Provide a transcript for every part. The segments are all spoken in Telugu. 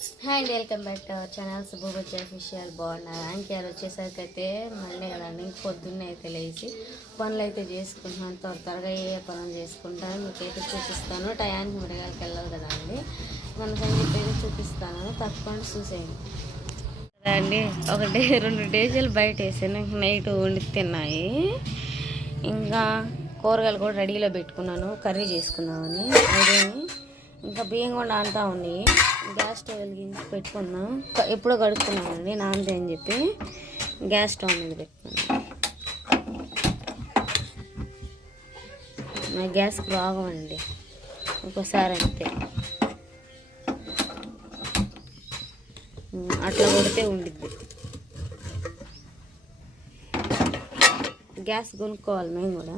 హాయ్ అండి welcome back to our channel Shubhabujji official బాగున్నారు? అంకేర్ వచ్చేసరికి అయితే మళ్ళీ కదండి పొద్దున్నే అయితే లేచి పనులు అయితే చేసుకుంటున్నాను. త్వర త్వరగా ఏ పనులు చేసుకుంటాను మీకైతే చూపిస్తాను. టయానికి మురగాయలకి వెళ్ళదు కదండి మనకని చెప్పి చూపిస్తాను. తప్పకుండా చూసేయండి. అండి ఒక డే రెండు డేజీలు బయట వేసాను. నైట్ వండి తిన్నాయి. ఇంకా కూరగాయలు కూడా రెడీలో పెట్టుకున్నాను. కర్రీ చేసుకున్నామని అదేమి ఇంకా బియ్యం కూడా అంతా ఉన్నాయి గ్యాస్ స్టవ్ వెలిగించి పెట్టుకున్నాం. ఎప్పుడో కడుక్కున్నామండి నాంతే అని చెప్పి గ్యాస్ స్టవ్ మీద పెట్టుకున్నాం. నా గ్యాస్కి బాగండి అండి. ఒక్కోసారి అంతే. అట్లా కొడితే ఉండిద్ది. గ్యాస్ కొనుక్కోవాలి మేము కూడా.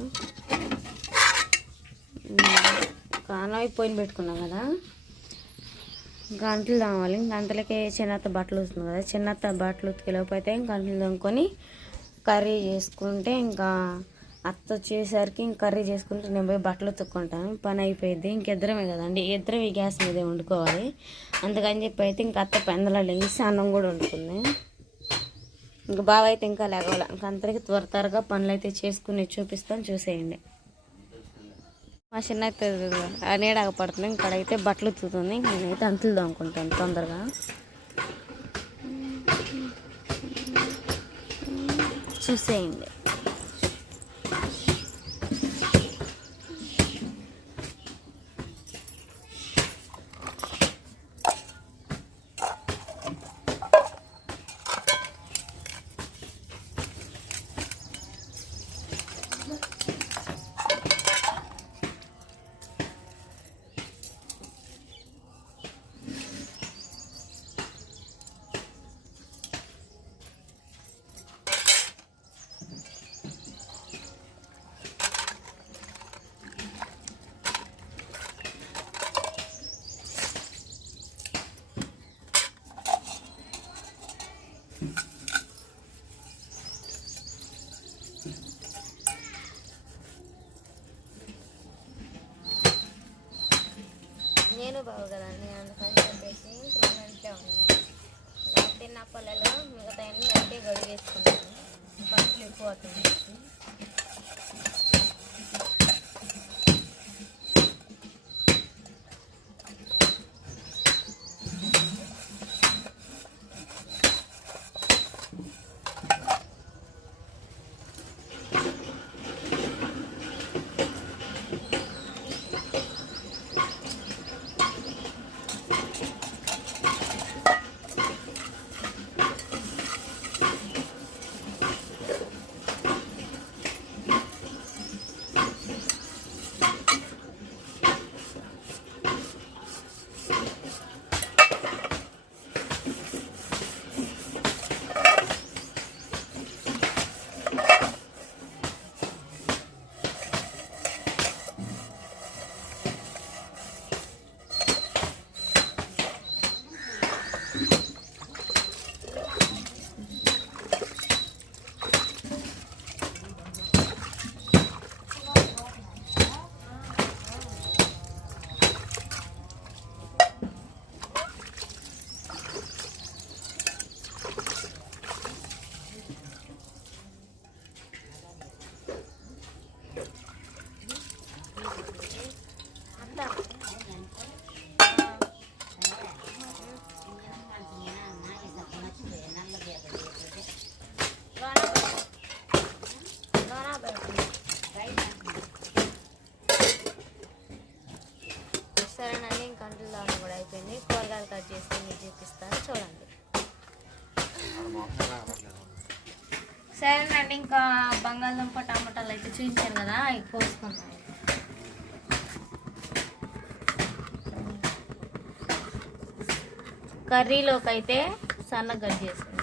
కానవి పోయిన పెట్టుకున్నాం కదా. గంటలు తోమాలి. గంటలకి చిన్నత్త బట్టలు వస్తుంది కదా. చిన్నత్త బట్టలు ఉతికిలేకపోతే గంటలు తోముకొని కర్రీ చేసుకుంటే ఇంకా అత్త వచ్చేసరికి ఇంక కర్రీ చేసుకుంటే నేను పోయి బట్టలు ఉతుక్కుంటాను. పని అయిపోయింది ఇంకిద్దరమే కదండి. ఇద్దరం ఈ గ్యాస్ మీదే వండుకోవాలి. అందుకని చెప్పి అయితే ఇంక అత్త పెందల లేసి అన్నం కూడా వండుకుంది. ఇంకా బావ అయితే ఇంకా లేగవాలి ఇంక అందరికీ త్వర త్వరగా పనులు అయితే చేసుకుని చూపిస్తాను. చూసేయండి. మా చిన్న అయితే ఆ నీడగా పడుతుంది ఇక్కడైతే బట్టలు ఉతుకుతుంది. నేనైతే అంతులు దొంగకుంటాను తొందరగా. చూసేయండి. నేను కదండి అందుకని చెప్పేసి రెండు ఉంది. నాకు తిన్న పల్లెలో మిగతా అన్ని గడి గడిగేసుకున్నాను బట్టలు ఎక్కువ అవుతుంది సరేనండి ఇంకా అంటులు దాని కూడా అయిపోయింది కూరగాయలు కట్ చేసుకుని మీకు చూపిస్తాను. చూడండి. సరేనండి ఇంకా బంగాళదుంప టమాటాలు అయితే చూపించాను కదా అవి కోసుకున్నాను కర్రీలోకి అయితే సన్నగా కట్ చేసుకున్నాను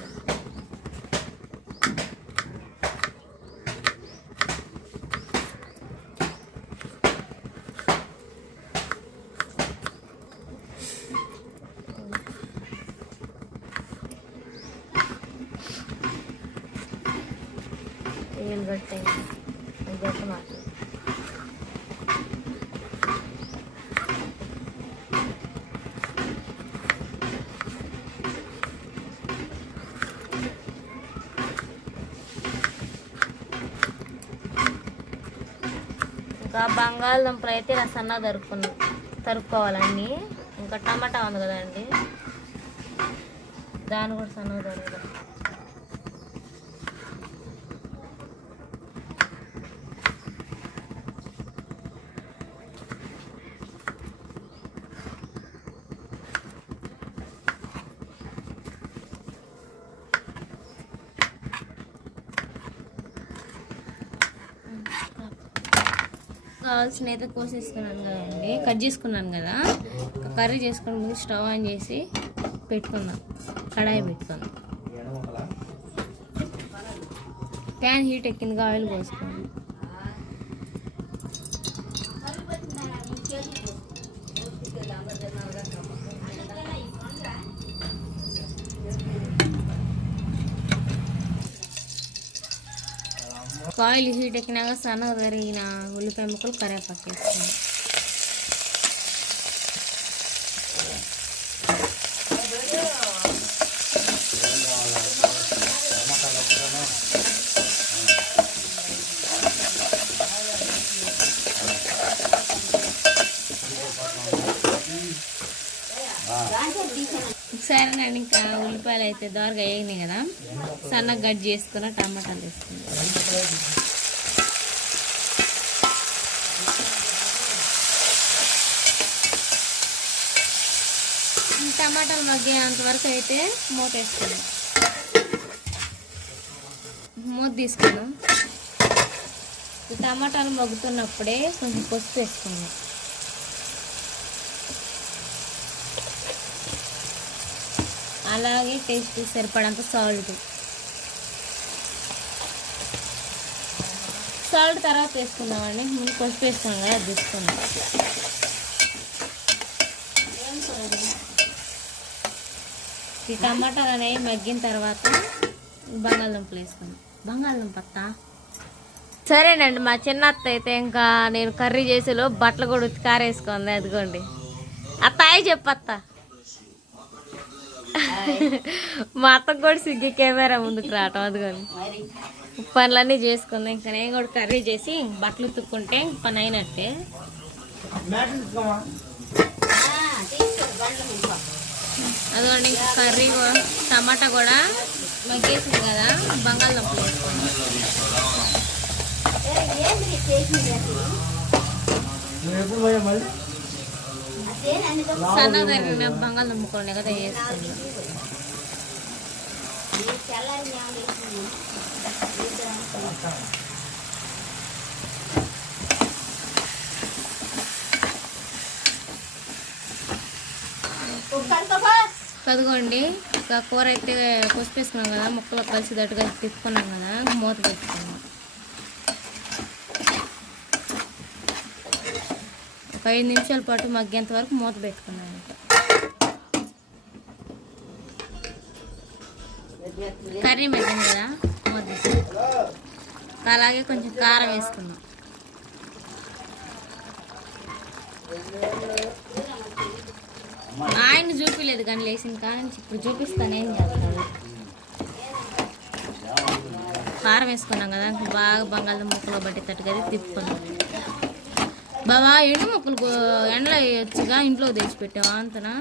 ఇంకా బంగాళదుంపలు అయితే ఇలా సన్నగా తరుక్కున్నాం తరుక్కోవాలండి ఇంకా టమాటా ఉంది కదండి. దాన్ని కూడా సన్నగా తరుగుతాం కావాల్సిన అయితే కోసేసుకున్నాను కదండి. కట్ చేసుకున్నాను కదా. కర్రీ చేసుకుని ముందు స్టవ్ ఆన్ చేసి పెట్టుకున్నాం. కడాయి పెట్టుకున్నాం. ప్యాన్ హీట్ ఎక్కిందిగా ఆయిల్ పోసుకోండి. ఆయిల్ హీట్ ఎక్కినాక సన్నగా తరిగిన ఉల్లిపాయ ముక్కలు కరివేపాకు ఒకసారి నేను ఇంకా ఉల్లిపాయలు అయితే దోరగా వేయినాయి కదా సన్నగా గడ్డి చేసుకున్న టమాటాలు వేసుకున్నాను టమాటాలు మగ్గేంత వరకు అయితే మూత వేసుకున్నాం మూత తీసుకున్నాం టమాటాలు మగ్గుతున్నప్పుడే కొంచెం పసుపు వేసుకున్నాం అలాగే టేస్ట్ సరిపడంత సాల్ట్. సాల్ట్ తర్వాత వేసుకుందామండి. ముందు పసుపు వేసుకున్నాం కదా అది తీసుకుందాం ఈ టమాటాలు అనేవి మగ్గిన తర్వాత బంగాళదుంపలు వేసుకుందాం. బంగాళదుంప సరేనండి మా చిన్న అత్త అయితే ఇంకా నేను కర్రీ చేసేలో బట్టలు కూడా ఉతికారేసుకుంది అదిగోండి. అత్తాయి చెప్పత్తా మా అత్తకు కూడా సిగ్గి కెమెరా ముందుకు రావటం అదిగోండి. పనులన్నీ చేసుకుందాం ఇంకా నేను కూడా కర్రీ చేసి బట్టలు ఉతుక్కుంటే పని అయినట్టే. అదిగోండి ఇంకా కర్రీ కూడా టమాటా కూడా మగ్గేసింది కదా బంగాళదుంపలు సన్నగా తరిగిన బంగాళదుంప కొన్ని కదా వేసుకుందాం చదువుకోండి ఇంకా కూర అయితే కొసిపేసుకున్నాం కదా ముక్కలు కలిసేటట్టుగా తిప్పుకున్నాం కదా మూత పెట్టుకున్నాం. ఒక ఐదు నిమిషాల పాటు మగ్గేంత వరకు మూత పెట్టుకున్నాను కర్రీ మగ్గింది కదా మూత అలాగే కొంచెం కారం వేసుకున్నాం ఆయన చూపిలేదు కానీ లేచిన కానీ ఇప్పుడు చూపిస్తాను ఏం చేస్తాను. కారం వేసుకున్నాం కదా బాగా బంగాళదుంప ముక్కలు పట్టేటట్టుగా అయితే తిప్పుకున్నాం బావా ఎండు మొక్కలు ఎండలో వేయొచ్చుగా ఇంట్లో తెచ్చిపెట్టావా అంతనా?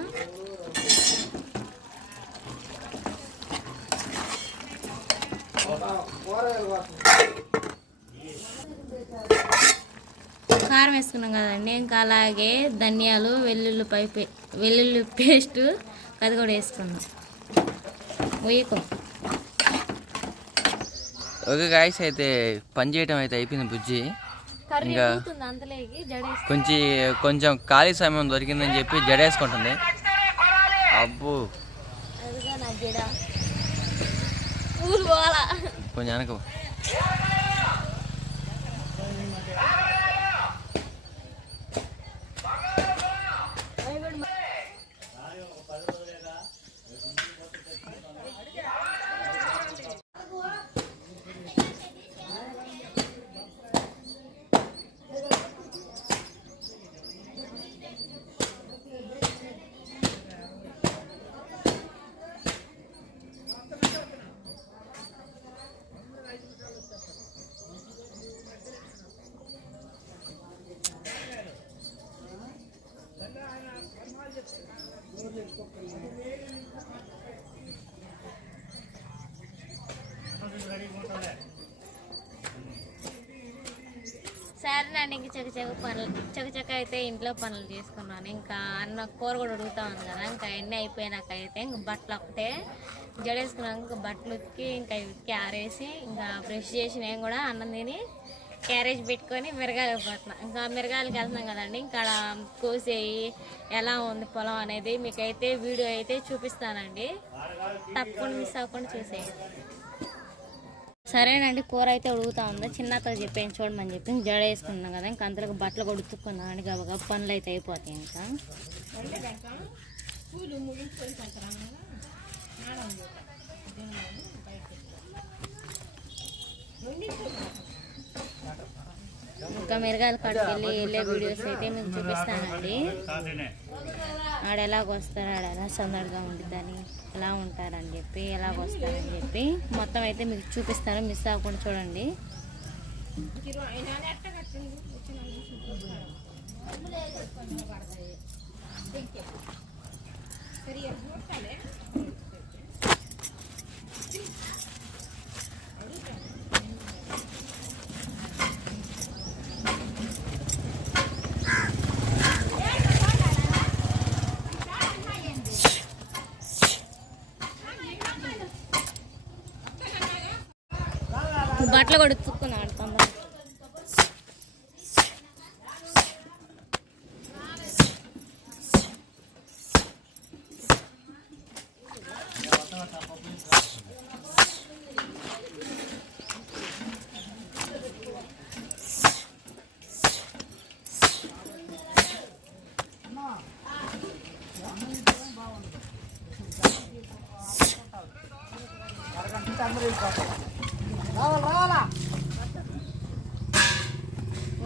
కారం వేసుకున్నాం కదండి ఇంకా అలాగే ధనియాలు వెల్లుల్లి పే- వెల్లుల్లి పేస్ట్ అది కూడా వేసుకున్నాం. వేయకు ఓకే గాయస్ అయితే పని చేయడం అయితే అయిపోయింది బుజ్జి. ఇంకా కొంచెం కొంచెం ఖాళీ సమయం దొరికిందని చెప్పి జడేసుకుంటుంది. అబ్బో. కొంచెం వెనక ఇంక చకచక పనులు చకచక అయితే ఇంట్లో పనులు చేసుకున్నాను. ఇంకా అన్న కూర కూడా ఉడుగుతా ఉంది కదా ఇంకా అన్నీ అయిపోయినాక అయితే ఇంక బట్టలు ఒకటే జడేసుకున్నాక ఇంకా బట్టలు ఉతికి ఇంకా ఉతికి ఆరేసి ఇంకా బ్రష్ చేసి నేను కూడా అన్నం తిని క్యారేజ్ పెట్టుకొని మిరగాయలు పోతున్నా ఇంకా మిరగాయలకి వెళ్తున్నాం కదండి ఇంకా కోసేయి ఎలా ఉంది పొలం అనేది మీకైతే వీడియో అయితే చూపిస్తానండి. తప్పకుండా మిస్ అవ్వకుండా చూసేయండి. సరేనండి కూర అయితే ఉడుగుతా ఉంది చిన్నతో చెప్పాను చూడమని చెప్పి జడ వేసుకున్నాం కదా ఇంకా అంతలోకి బట్టలు కూడా ఉతుక్కున్నాం అని గబగబా పనులు అయితే అయిపోతాయి ఇంకా. ఇంకా మిరగాయల కాడికి వెళ్ళి వెళ్ళే వీడియోస్ అయితే మీకు చూపిస్తానండి. ఆడ ఎలాగ వస్తారు ఆడ ఎలా సందడిగా ఉంటుందని ఎలా ఉంటారని చెప్పి ఎలాగ వస్తారని చెప్పి మొత్తం అయితే మీకు చూపిస్తాను. మిస్ అవ్వకుండా చూడండి. బట్టలు కూడా ఉతుక్కున్నాడు తమ్ముడు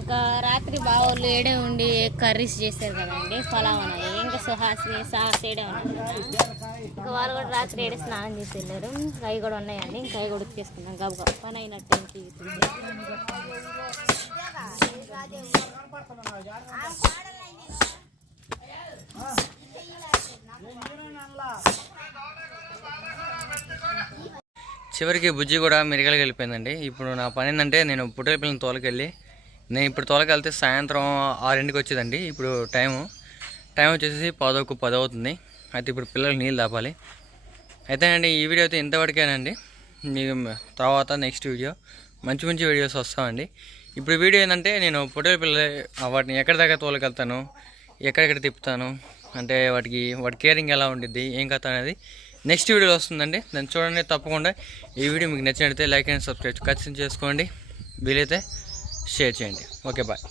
ఇంకా రాత్రి బావోళ్ళు ఏడే ఉండి కర్రీస్ చేశారు కదండి పలావ్ అనేది ఇంకా సుహాసిని సాస్ ఏడే ఉన్నాయి ఇంకా వాళ్ళు కూడా రాత్రి ఏడే స్నానం చేసి వెళ్ళారు. ఇంకా అవి కూడా ఉన్నాయండి. ఇంకా అవి కూడా ఉతికేసుకున్నాం గబగబా పని అయినట్టు ఇంక చివరికి బుజ్జి కూడా మిరగలికి వెళ్ళిపోయిందండి ఇప్పుడు నా పని ఏంటంటే నేను పుట్టల పిల్లని తోలకెళ్ళి నేను ఇప్పుడు తోలకెళ్తే సాయంత్రం ఆరింటికి వచ్చేదండి. ఇప్పుడు టైము. టైం వచ్చేసి పదొక పది అవుతుంది. అయితే ఇప్పుడు పిల్లలు నీళ్ళు దాపాలి అయితే అండి ఈ వీడియో అయితే ఇంతవరకేనండి. మీకు తర్వాత నెక్స్ట్ వీడియో మంచి మంచి వీడియోస్ వస్తామండి. ఇప్పుడు వీడియో ఏంటంటే నేను పొట్టే పిల్లలు వాటిని ఎక్కడి దాకా తోలకెళ్తాను ఎక్కడెక్కడ తిప్పుతాను అంటే వాటికి వాటి కేరింగ్ ఎలా ఉండిద్ది ఏం కథ అనేది నెక్స్ట్ వీడియోలో వస్తుందండి. దాన్ని చూడండి తప్పకుండా. ఈ వీడియో మీకు నచ్చినట్లయితే లైక్ అండ్ సబ్స్క్రైబ్ ఖచ్చితంగా చేసుకోండి. వీలైతే షేర్ చేయండి. Okay bye.